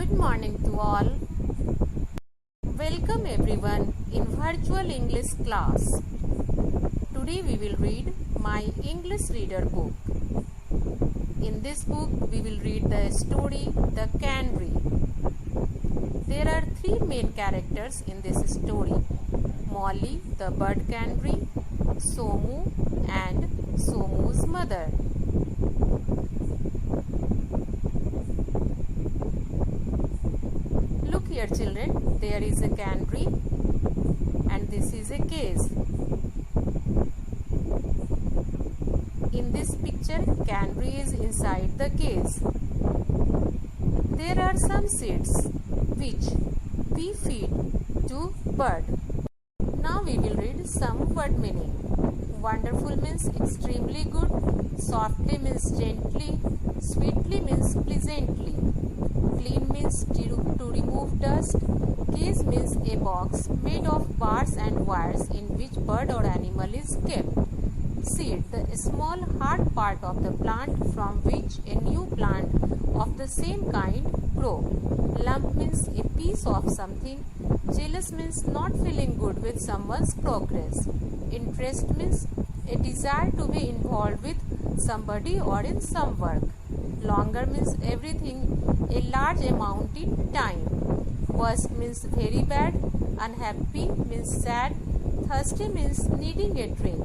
Good morning to all. Welcome everyone in virtual English class. Today we will read my English reader book. In this book we will read the story The Canary. There are three main characters in this story: Molly the bird canary, Somu and Somu's mother. Look here children, there is a canary and this is a cage. In this picture, canary is inside the cage. There are some seeds which we feed to bird. Now we will read some word meaning. Wonderful means extremely good, softly means gently, sweetly means pleasantly, clean means to remove dust, cage means a box made of bars and wires in which bird or animal is kept. Seed, the small hard part of the plant from which a new plant of the same kind grow. Lump means a piece of something. Jealous means not feeling good with someone's progress. Interest means a desire to be involved with somebody or in some work. Longer means everything, a large amount in time. Worst means very bad. Unhappy means sad. Thirsty means needing a drink.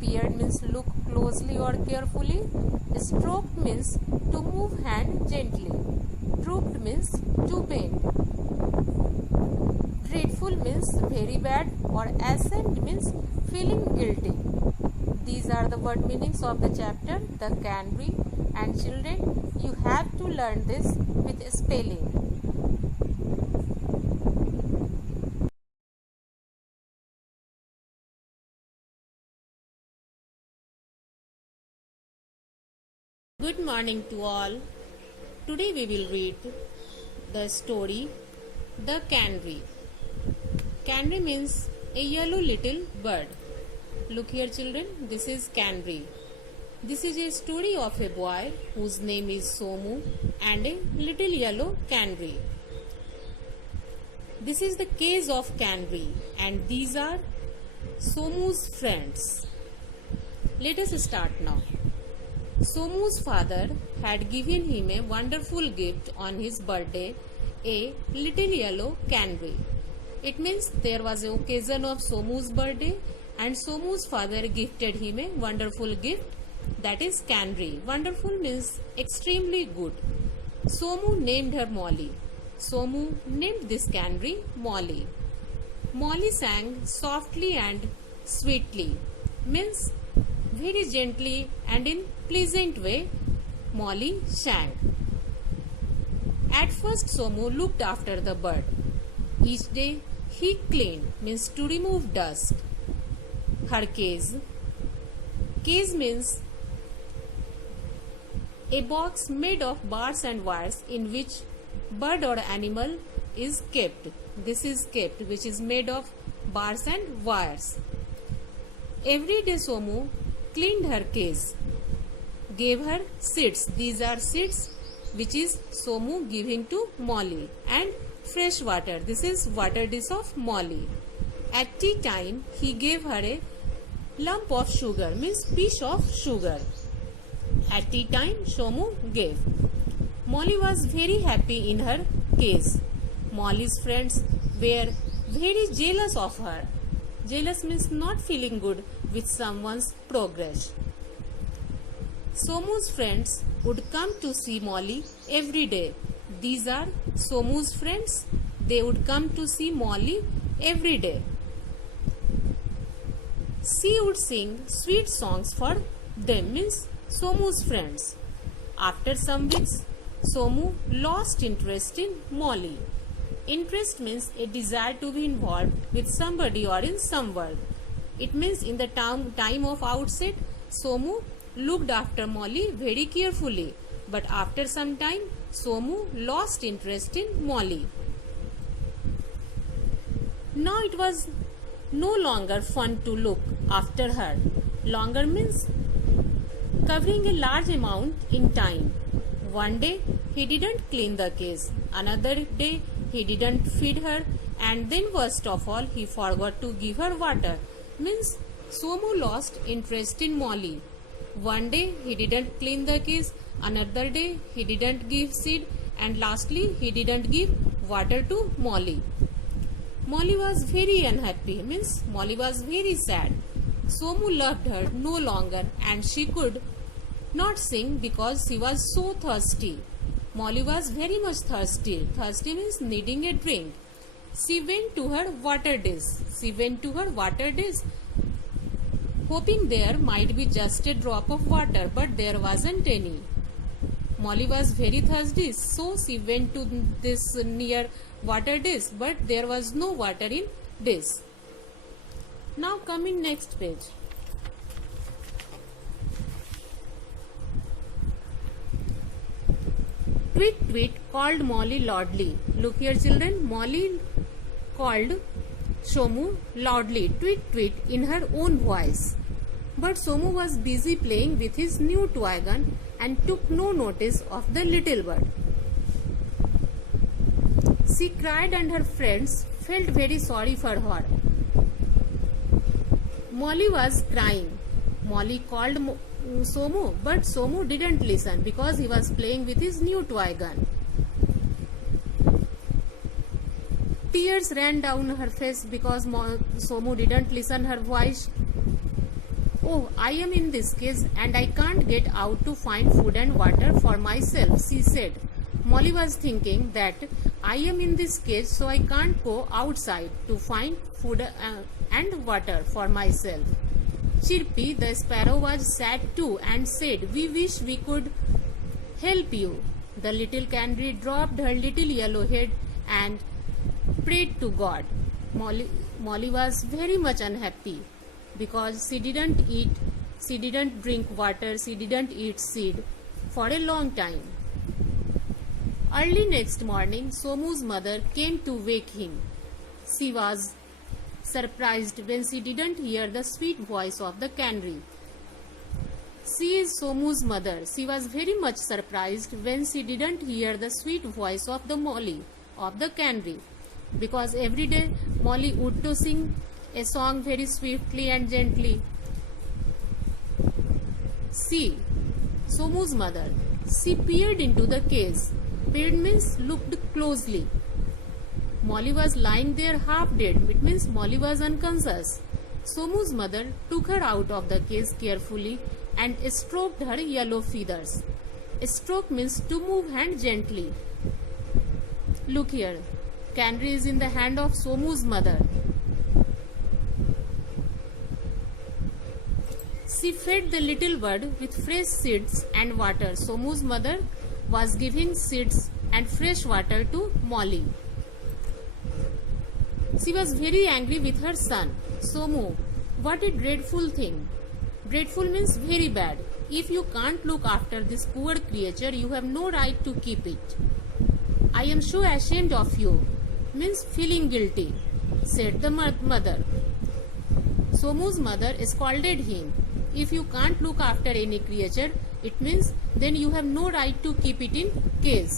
Peered means look closely or carefully. Stroked means to move hand gently. Drooped means to bend. Dreadful means very bad, or ashamed means feeling guilty. These are the word meanings of the chapter The Canary, and children, you have to learn this with spelling. Good morning to all. Today we will read the story The Canary. Canary means a yellow little bird. Look here children, this is canary. This is a story of a boy whose name is Somu and a little yellow canary. This is the cage of canary and these are Somu's friends. Let us start now. Somu's father had given him a wonderful gift on his birthday, a little yellow canary. It means there was an occasion of Somu's birthday and Somu's father gifted him a wonderful gift, that is canary. Wonderful means extremely good. Somu named her Molly. Somu named this canary Molly. Molly sang softly and sweetly, means very gently and in pleasant way Molly sang. At first Somu looked after the bird. Each day he cleaned, means to remove dust, her cage. Cage means a box made of bars and wires in which bird or animal is kept. This is kept, which is made of bars and wires. Every day Somu cleaned her cage, gave her seeds. These are seeds which is Somu giving to Molly, and fresh water. This is water dish of Molly. At tea time he gave her a lump of sugar, means piece of sugar. At tea time Somu gave. Molly was very happy in her cage. Molly's friends were very jealous of her. Jealous means not feeling good with someone's progress. Somu's friends would come to see Molly every day. These are Somu's friends. They would come to see Molly every day. She would sing sweet songs for them, means Somu's friends. After some weeks, Somu lost interest in Molly. Interest means a desire to be involved with somebody or in some work. It means in the time of outset, Somu looked after Molly very carefully. But after some time, Somu lost interest in Molly. Now it was no longer fun to look after her. Longer means covering a large amount in time. One day he didn't clean the cage. Another day, he didn't feed her, and then worst of all, he forgot to give her water. Means Somu lost interest in Molly. One day, he didn't clean the cage. Another day, he didn't give seed, and lastly, he didn't give water to Molly. Molly was very unhappy, means Molly was very sad. Somu loved her no longer, and she could not sing because she was so thirsty. Molly was very much thirsty. Thirsty means needing a drink. She went to her water dish, hoping there might be just a drop of water, but there wasn't any. Molly was very thirsty, so she went to this near water dish, but there was no water in dish. Now come in next page. Tweet Tweet called Molly loudly. Look here children, Molly called Somu loudly, tweet tweet, in her own voice. But Somu was busy playing with his new toy gun and took no notice of the little bird. She cried and her friends felt very sorry for her. Molly was crying. Molly called Somu, but Somu didn't listen because he was playing with his new toy gun. Tears ran down her face because Somu didn't listen her voice. Oh, I am in this cage and I can't get out to find food and water for myself, she said. Molly was thinking that I am in this cage so I can't go outside to find food and water for myself. Chirpy the sparrow was sad too and said, we wish we could help you. The little canary dropped her little yellow head and prayed to God. Molly was very much unhappy because she didn't eat, she didn't drink water, she didn't eat seed for a long time. Early next morning, Somu's mother came to wake him. She was surprised when she didn't hear the sweet voice of the canary. She is Somu's mother. She was very much surprised when she didn't hear the sweet voice of the canary, because every day Molly would to sing a song very swiftly and gently. She, Somu's mother, she peered into the cage. Peered means looked closely. Molly was lying there half dead. It means Molly was unconscious. Somu's mother took her out of the cage carefully and stroked her yellow feathers. Stroke means to move hand gently. Look here. Canary is in the hand of Somu's mother. She fed the little bird with fresh seeds and water. Somu's mother was giving seeds and fresh water to Molly. She was very angry with her son. Somu, what a dreadful thing. Dreadful means very bad. If you can't look after this poor creature, you have no right to keep it. I am so ashamed of you, means feeling guilty, said the mother. Somu's mother scolded him. If you can't look after any creature, it means then you have no right to keep it in cage.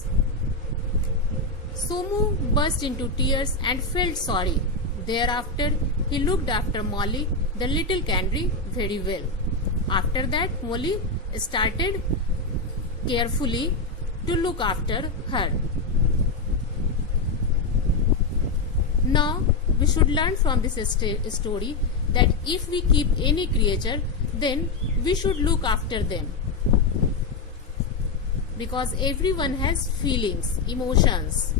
Somu burst into tears and felt sorry. Thereafter, he looked after Molly, the little canary, very well. After that, Molly started carefully to look after her. Now, we should learn from this story that if we keep any creature, then we should look after them. Because everyone has feelings, emotions.